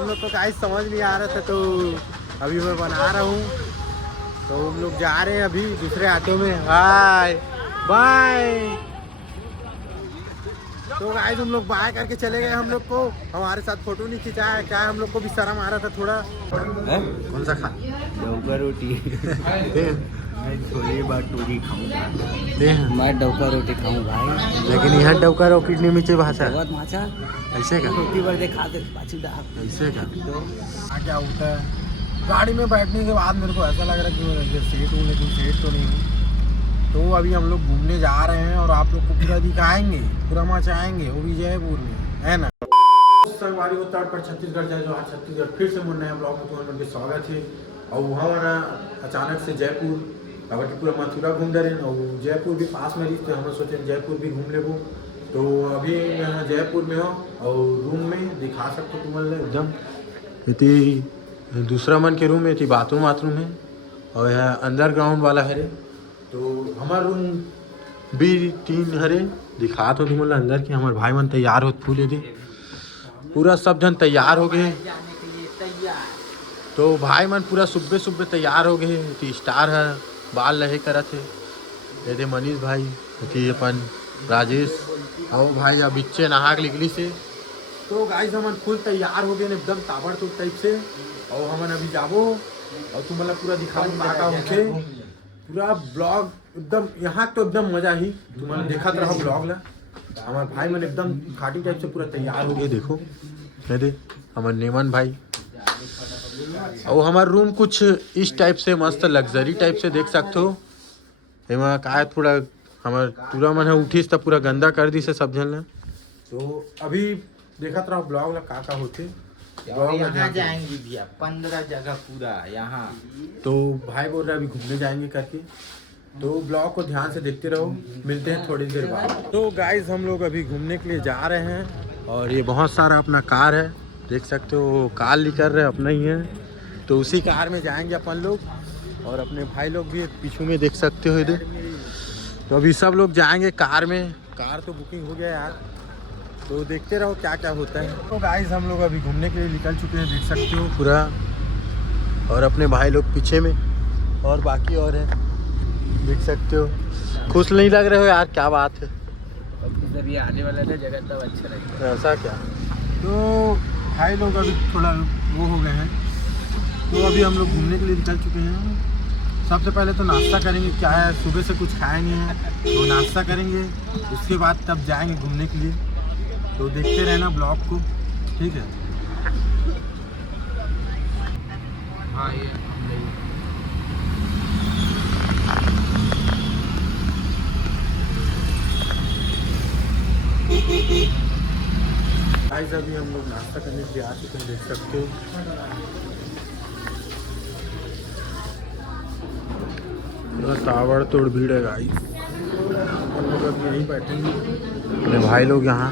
हम लोग को काई समझ नहीं आ रहा था, तो अभी मैं बना रहा हूँ। तो हम लोग जा रहे हैं अभी दूसरे ऑटो में। Bye bye. तो गाइस हम लोग बाय करके चले गए। हम लोग को हमारे साथ फोटो नहीं खिंचाया, क्या हम लोग को भी शर्म आ रहा था थोड़ा। कौन सा खा? डोका रोटी। मैं छोले भटूरी खाऊंगा। मैं डोका रोटी खाऊं भाई। लेकिन यहाँ डोका रोटी नहीं मिचे भाषा माचा ऐसे का रोटी भर दे खा दे ऐसे का। तो क्या होता है गाड़ी में बैठने के बाद मेरे को ऐसा लग रहा है कि मैं सेट हूँ, लेकिन सेट तो नहीं हूँ। तो अभी हम लोग घूमने जा रहे हैं और आप लोग को पूरा दिखाएंगे, पूरा मचाएंगे, वो भी जयपुर में, है ना। संगवारी को तट पर छत्तीसगढ़ जाए, जो आज छत्तीसगढ़ फिर से मुड़ नया ब्लॉग में तुम्हारे उनके स्वागत है। और वहाँ वाला अचानक से जयपुर अब पूरा मथुरा घूम रहे हैं, और जयपुर भी पास में रही, तो हम सोचे जयपुर भी घूम ले। तो अभी मैं जयपुर में हूँ और रूम में दिखा सकते हो तुम्हारे एकदम इतनी दूसरा मन के रूम में थी, बाथरूम वाथरूम है और यहाँ अंडरग्राउंड वाला है। तो हमारा रूम भी 3 हरे दिखा तो तुम अंदर के। हमारे भाई मन तैयार हो फूले थे, पूरा सब जन तैयार हो गए। तो भाई मन पूरा सुबह सुबह तैयार हो गए। तो स्टार है बाल लहे करा थे, ये थे मनीष भाई, थी अपन राजेश और भाई अब बिच्चे नहा के निकली से। तो गाइस हम फुल तैयार हो गए एकदम ताबड़तोड़ टाइप से। और हम अभी जाबो और तुम पूरा दिखा उनके पूरा ब्लॉग एकदम यहाँ तो एकदम मजा ही तुम्हारा देखा रहो ब्लॉग ला। हमारे भाई मन एकदम खाटी टाइप से पूरा तैयार हो गए। देखो दे हमारे नेमन भाई। और हमारा रूम कुछ इस टाइप से मस्त लग्जरी टाइप से देख सकते हो। एमा का थोड़ा हमार पूरा मन है उठीस तब पूरा गंदा कर दी से सब जन ने। तो अभी देखा रहो ब्लॉग ला का होते। यहाँ जाएंगे भैया 15 जगह पूरा यहाँ। तो भाई बोल रहे अभी घूमने जाएंगे करके, तो ब्लॉग को ध्यान से देखते रहो। मिलते हैं थोड़ी देर बाद। तो गाइस हम लोग अभी घूमने के लिए जा रहे हैं और ये बहुत सारा अपना कार है, देख सकते हो कार लेकर रहे अपना ही है। तो उसी कार में जाएंगे अपन लोग और अपने भाई लोग भी पीछू में देख सकते हो इधर। तो अभी सब लोग जाएंगे कार में। कार तो बुकिंग हो गया यार, तो देखते रहो क्या क्या होता है। तो गाइस हम लोग अभी घूमने के लिए निकल चुके हैं, देख सकते हो पूरा। और अपने भाई लोग पीछे में और बाकी और है, देख सकते हो। खुश नहीं लग रहे हो यार, क्या बात है? जब ये आने वाला था जगह तब अच्छा लगेगा। ऐसा क्या? तो भाई लोग अभी थोड़ा वो हो गए हैं। तो अभी हम लोग घूमने के लिए निकल चुके हैं। सबसे पहले तो नाश्ता करेंगे, क्या है सुबह से कुछ खाया नहीं है, तो नाश्ता करेंगे, उसके बाद तब जाएंगे घूमने के लिए। तो देखते रहना ब्लॉग को, ठीक है। हाँ ये गाइस अभी हम लोग नाश्ता करने के लिए आ चुके हैं, देख सकते हो। पूरा ताबड़तोड़ भीड़ है गाइस। हम लोग अभी यहीं बैठेंगे, अपने भाई लोग यहाँ।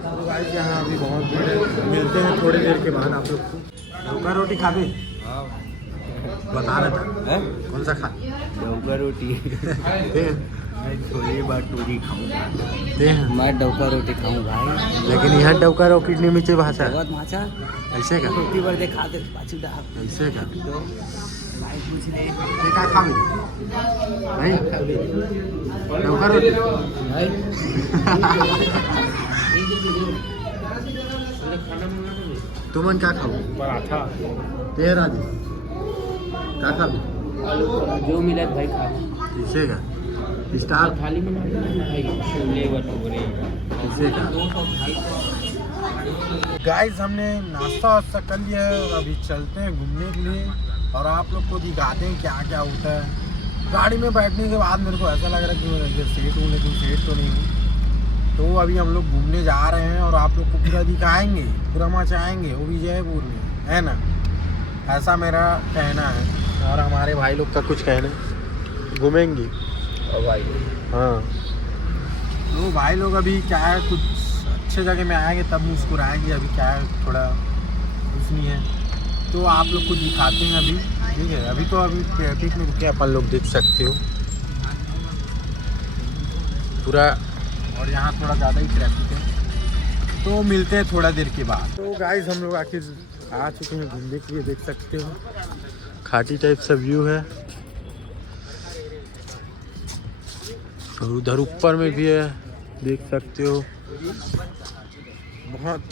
तो गाइस यहाँ अभी बहुत भीड़ है, मिलते हैं थोड़ी देर के बाद आप लोग को। डोका रोटी खा भी बता रहा था कौन सा खा? डोका रोटी। मैं छोले भटूरी खाऊंगा। मैं डोका रोटी खाऊं भाई। लेकिन यहाँ डोका रोटी नहीं मिचे भाषा माचा ऐसे का रोटी भर दे खा दे ऐसे का। तो भाई पूछ ले ये क्या खा भी भाई डोका रोटी तुमन क्या खाओ? पराठा तेरा दी क्या खा भी जो मिला भाई खा ऐसे का। स्टार थाली में भाई छोले भटूरे ऐसे का। गाइस हमने नाश्ता वास्ता कर लिया है और अभी चलते हैं घूमने के लिए और आप लोग को दिखाते हैं क्या क्या होता है। गाड़ी में बैठने के बाद मेरे को ऐसा लग रहा है कि मैं सेट हूँ, लेकिन सेट तो नहीं हूँ। तो अभी हम लोग घूमने जा रहे हैं और आप लोग को पूरा दिखाएंगे, पूरा मचाएंगे, वो भी जयपुर में, है ना। ऐसा मेरा कहना है और हमारे भाई लोग का कुछ कहना है। घूमेंगे और भाई हाँ। तो भाई लोग अभी क्या है कुछ अच्छे जगह में आएंगे तब मुस्कुराएंगे। अभी क्या है थोड़ा कुछ नहीं है, तो आप लोग को दिखाते हैं अभी, ठीक है। अभी तो अभी ट्रैफिक में रुके अपन लोग, देख सकते हो पूरा और यहाँ थोड़ा ज़्यादा ही ट्रैफिक है, तो मिलते हैं थोड़ा देर के बाद। तो गाइस हम लोग आखिर आ चुके हैं घूमने के लिए, देख सकते हो घाटी टाइप सा व्यू है। और उधर ऊपर में भी है, देख सकते हो। बहुत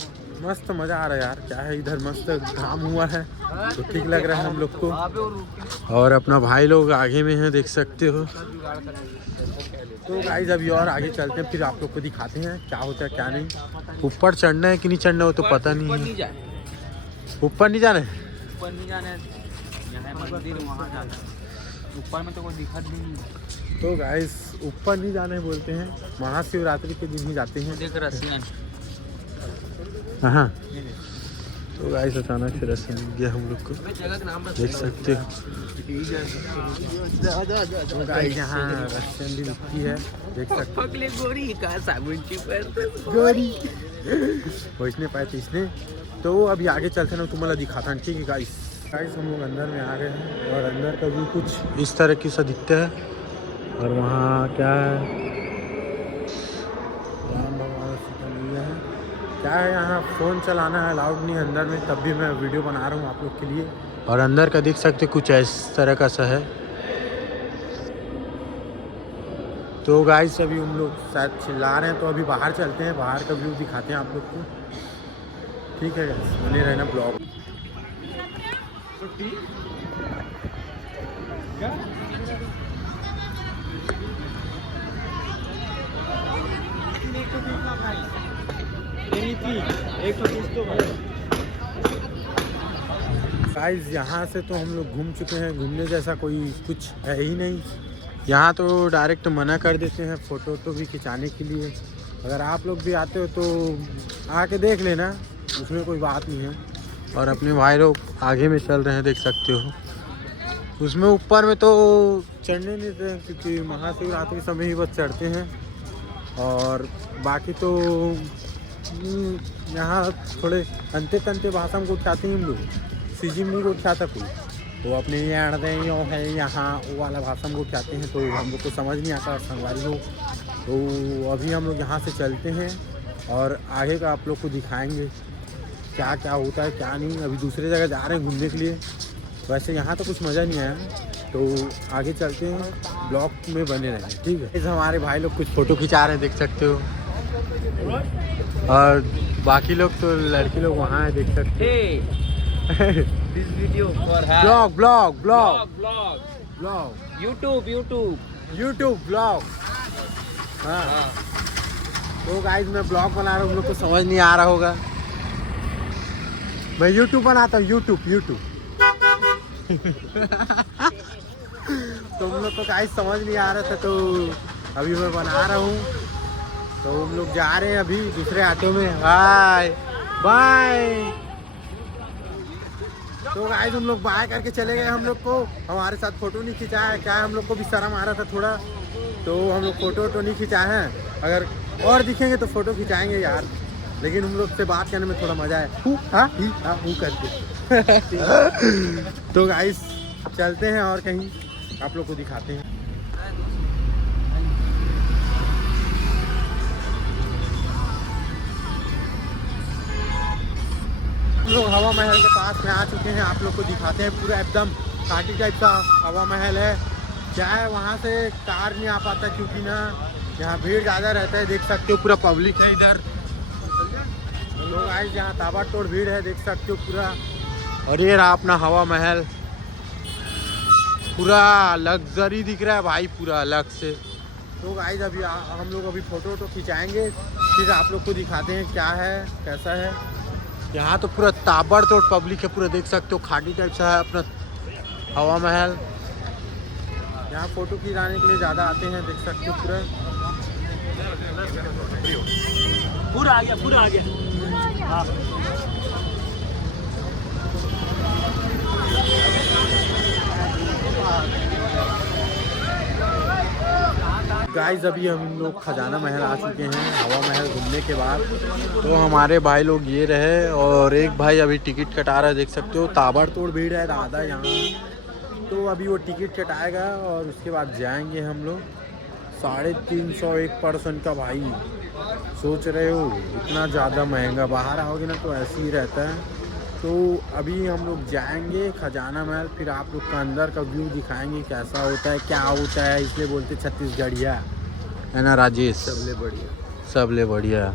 मस्त मज़ा आ रहा है यार, क्या है इधर मस्त घाम हुआ है तो ठीक लग रहा है हम लोग को। और अपना भाई लोग आगे में है, देख सकते हो। तो गाइस अभी और आगे चलते हैं, फिर आप लोग को दिखाते हैं क्या होता है क्या नहीं। ऊपर चढ़ना है कि नहीं चढ़ना हो तो पता नहीं है। ऊपर नहीं जाना है, ऊपर नहीं जाना है, यहाँ मंदिर वहाँ जाना है। ऊपर में तो कोई दिक्कत भी नहीं है। तो गाइस ऊपर नहीं जाना है बोलते हैं, महाशिवरात्रि के दिन ही जाते हैं। देख रसियन। हाँ, तो गाइस अचानक से रस्सी मिल गया हम लोग को, देख सकते हो। तो गाइस यहाँ रस्सी भी मिलती है, देख सकते हो। गोरी का साबुन गोरी इसने पाए थे इसने। तो अभी आगे चलते ना, तुम्हारा दिखाता है, ठीक है गाइस। गाइस हम लोग अंदर में आ गए हैं और अंदर का व्यू कुछ इस तरह की सा दिखता है। और वहाँ क्या है, राम भगवान सीता मैया है, क्या है यहाँ फ़ोन चलाना है अलाउड नहीं है अंदर में, तब भी मैं वीडियो बना रहा हूँ आप लोग के लिए। और अंदर का देख सकते कुछ इस तरह का सा है। तो गाइस अभी हम लोग शायद चिल्ला रहे हैं, तो अभी बाहर चलते हैं, बाहर का व्यू दिखाते हैं आप लोग को, ठीक है गाइस, बने रहना ब्लॉग। गाइस यहाँ से तो हम लोग घूम चुके हैं, घूमने जैसा कोई कुछ है ही नहीं। यहाँ तो डायरेक्ट मना कर देते हैं फ़ोटो तो भी खिंचाने के लिए। अगर आप लोग भी आते हो तो आके देख लेना, उसमें कोई बात नहीं है। और अपने भाई लोग आगे में चल रहे हैं, देख सकते हो। उसमें ऊपर में तो चढ़ने नहीं देते हैं क्योंकि महाशिवरात्रि समय ही बस चढ़ते हैं। और बाकी तो यहाँ थोड़े अंते तंते भाषा को उठाते हैं हम लोग, सिजिम नहीं को उठाता कोई, तो अपने ये अड़ते यो है यहाँ वो वाला भाषा को उठाते हैं, तो हम लोग को समझ नहीं आता संगवारी हो। तो अभी हम लोग यहाँ से चलते हैं और आगे का आप लोग को दिखाएंगे क्या क्या होता है क्या नहीं। अभी दूसरे जगह जा रहे हैं घूमने के लिए, वैसे यहाँ तो कुछ मज़ा नहीं आया, तो आगे चलते हैं, ब्लॉग में बने रहें, ठीक है। इस हमारे भाई लोग कुछ फ़ोटो खिंचा रहे हैं, देख सकते हो। और बाकी लोग तो लड़की लोग वहाँ हैं, देख सकते हो। Blog blog blog blog YouTube blog. हाँ, तो गाइस मैं ब्लॉग बना रहा हूँ, हम लोग को समझ नहीं आ रहा होगा, मैं यूट्यूब बनाता हूँ, यूट्यूब तो हम लोग को गाइस समझ नहीं आ रहा था, तो अभी मैं बना रहा हूँ। तो हम लोग जा रहे हैं अभी दूसरे ऑटो में, बाय बाय। तो गाइस हम लोग बाय करके चले गए, हम लोग को हमारे साथ फ़ोटो नहीं खिंचाया, क्या है हम लोग को भी शर्म आ रहा था थोड़ा, तो हम लोग फ़ोटो तो नहीं खिंचाए हैं। अगर और दिखेंगे तो फ़ोटो खिंचाएंगे यार, लेकिन हम लोग से बात करने में थोड़ा मज़ा है, हाँ करके तो गाइस चलते हैं और कहीं आप लोग को दिखाते हैं। हम लोग हवा महल के पास में आ चुके हैं, आप लोग को दिखाते हैं। पूरा एकदम घाटी टाइप का हवा महल है, क्या है वहाँ से कार नहीं आ पाता क्योंकि ना यहाँ भीड़ ज़्यादा रहता है, देख सकते हो पूरा पब्लिक है इधर। लोग आए यहाँ ताबड़तोड़ भीड़ है, देख सकते हो पूरा। और ये रहा अपना हवा महल, पूरा लग्जरी दिख रहा है भाई, पूरा अलग से। तो गाइस अभी हम लोग अभी फ़ोटो तो खिंचाएंगे, फिर आप लोग को दिखाते हैं क्या है कैसा है। यहाँ तो पूरा ताबड़तोड़ पब्लिक है, पूरा देख सकते हो घाटी टाइप सा है अपना हवा महल। यहाँ फ़ोटो खिंचाने के लिए ज़्यादा आते हैं, देख सकते हो पूरा आ गया हाँ। गाइस अभी हम लोग खजाना महल आ चुके हैं हवा महल घूमने के बाद। तो हमारे भाई लोग ये रहे और एक भाई अभी टिकट कटा रहा है, देख सकते हो ताबड़तोड़ भीड़ है दादा यहाँ। तो अभी वो टिकट कटाएगा और उसके बाद जाएंगे हम लोग 350 एक पर्सन का भाई। सोच रहे हो इतना ज़्यादा महंगा, बाहर आओगे ना तो ऐसे ही रहता है। तो अभी हम लोग जाएंगे खजाना महल, फिर आप लोग का अंदर का व्यू दिखाएंगे कैसा होता है क्या होता है। इसलिए बोलते छत्तीसगढ़िया है ना राजेश, सबले बढ़िया, सबले बढ़िया।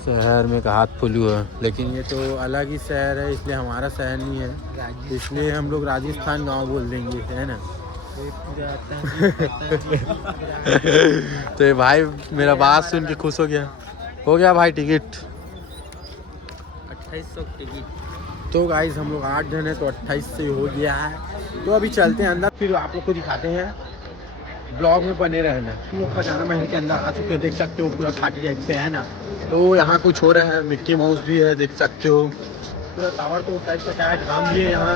शहर में का हाथ फुलू है, लेकिन ये तो अलग ही शहर है, इसलिए हमारा शहर नहीं है, इसलिए हम लोग राजस्थान गांव बोल देंगे, है ना। तो ये भाई मेरा बात सुन के खुश हो गया भाई टिकट 2800 टिकट। तो गाइस हम लोग 8 जन है तो 28 से हो गया है। तो अभी चलते हैं अंदर, फिर आप लोग को दिखाते हैं, ब्लॉग में बने रहना। हम लोग खजाना महल के अंदर आ चुके हो, देख सकते हो पूरा घाटी टाइप पे है ना। तो यहाँ कुछ हो रहा है, मिक्की माउस भी है देख सकते हो, पूरा टावर तो टाइप का क्या है, काम भी है यहाँ।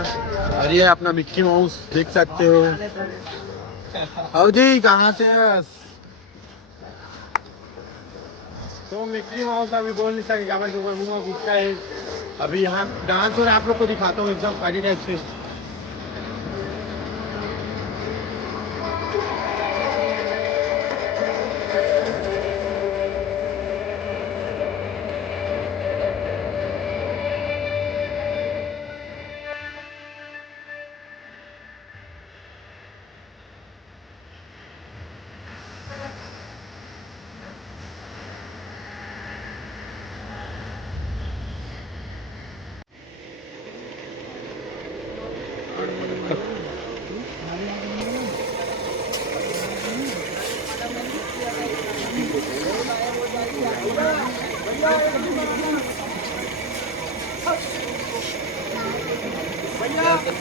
और ये अपना मिक्की माउस देख सकते हो। आओ जी कहाँ से है? तो मिक्की माउस अभी बोल नहीं सकेगा, है अभी यहाँ डांस हो रहा है, आप लोग को दिखाता हूँ एकदम घाटी टाइप से।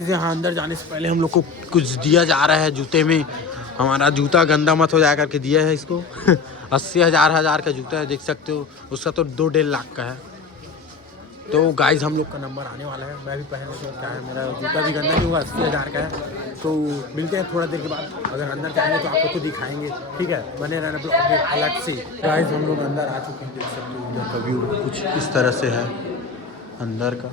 यहाँ अंदर जाने से पहले हम लोग को कुछ दिया जा रहा है जूते में, हमारा जूता गंदा मत हो जाया करके दिया है इसको। 80,000 का जूता है देख सकते हो, उसका तो 2-1.5 लाख का है। तो गाइस हम लोग का नंबर आने वाला है, मैं भी पहनने से क्या है, मेरा जूता भी गंदा नहीं हुआ, 80,000 का है। तो मिलते हैं थोड़ा देर के बाद, अगर अंदर जाएंगे तो आप लोग को दिखाएंगे, ठीक है, बने रहना ब्लॉग में अलग से। गाइस हम लोग अंदर आ चुके हैं, देख सकते हो इधर का व्यू कुछ इस तरह से है अंदर का।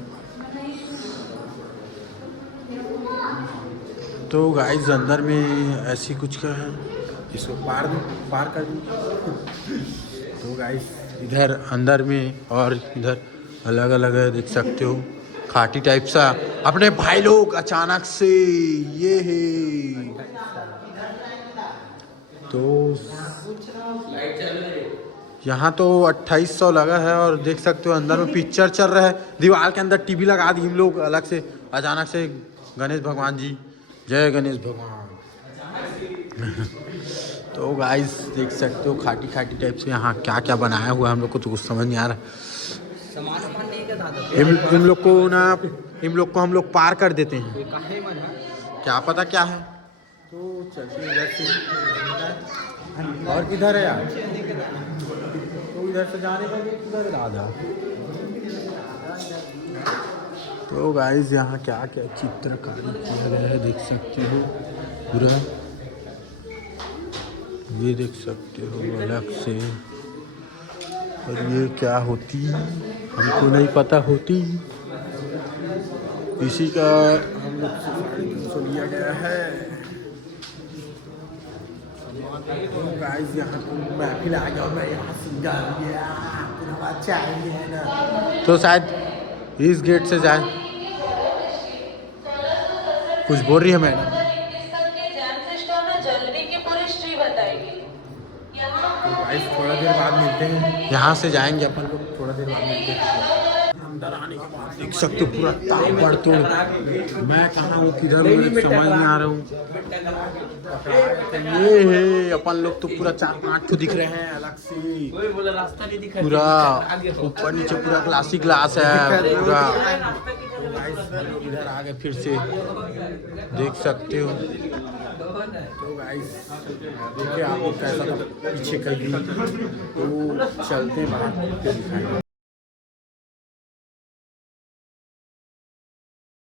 तो गाइस अंदर में ऐसी कुछ का है, इसको पार कर दूँ। तो गाइस इधर अंदर में और इधर अलग अलग है देख सकते हो, खाटी टाइप सा। अपने भाई लोग अचानक से ये है, तो यहाँ तो 2800 लगा है, और देख सकते हो अंदर में पिक्चर चल रहा है, दीवार के अंदर टीवी लगा दी हम लोग अलग से। अचानक से गणेश भगवान जी, जय गणेश भगवान। तो गाइस देख सकते हो खाटी टाइप से यहाँ क्या क्या बनाया हुआ है, हम लोग को तो कुछ समझ नहीं आ रहा। इन लोग को हम लोग पार कर देते हैं, क्या पता क्या है। तो चलते इधर से, और किधर है यार, तो इधर से जाने का किधर दादा। तो गाइस यहाँ क्या क्या चित्रकारी किया गया है देख सकते हो पूरा, ये देख सकते हो अलग से। और ये क्या होती हमको नहीं पता होती, इसी का हम लोग से 350 लिया गया है। तो गाइस यहाँ महफिल आ गया, मैं यहाँ सिंगर गया पूरा चाहिए है ना। तो शायद इस गेट से जाए, कुछ बोल रही है मैडम। तो गाइस थोड़ा देर बाद मिलते हैं, यहाँ से जाएंगे अपन लोग, थोड़ा देर बाद मिलते हैं। अंदर आने के बाद देख सकते हो पूरा ताबड़ तोड़, मैं कहाँ हूँ किधर हूँ समझ नहीं आ रहा हूँ। ये है अपन लोग तो पूरा 4-5 दिख रहे हैं अलग से, पूरा ऊपर नीचे पूरा क्लासिक ग्लास है पूरा। तो गाइस हम लोग इधर आ गए फिर से देख सकते हो। तो गाइस देखिए आप लोग कैसा था पीछे का व्यू। तो चलते हैं बाहर, दिखाएंगे।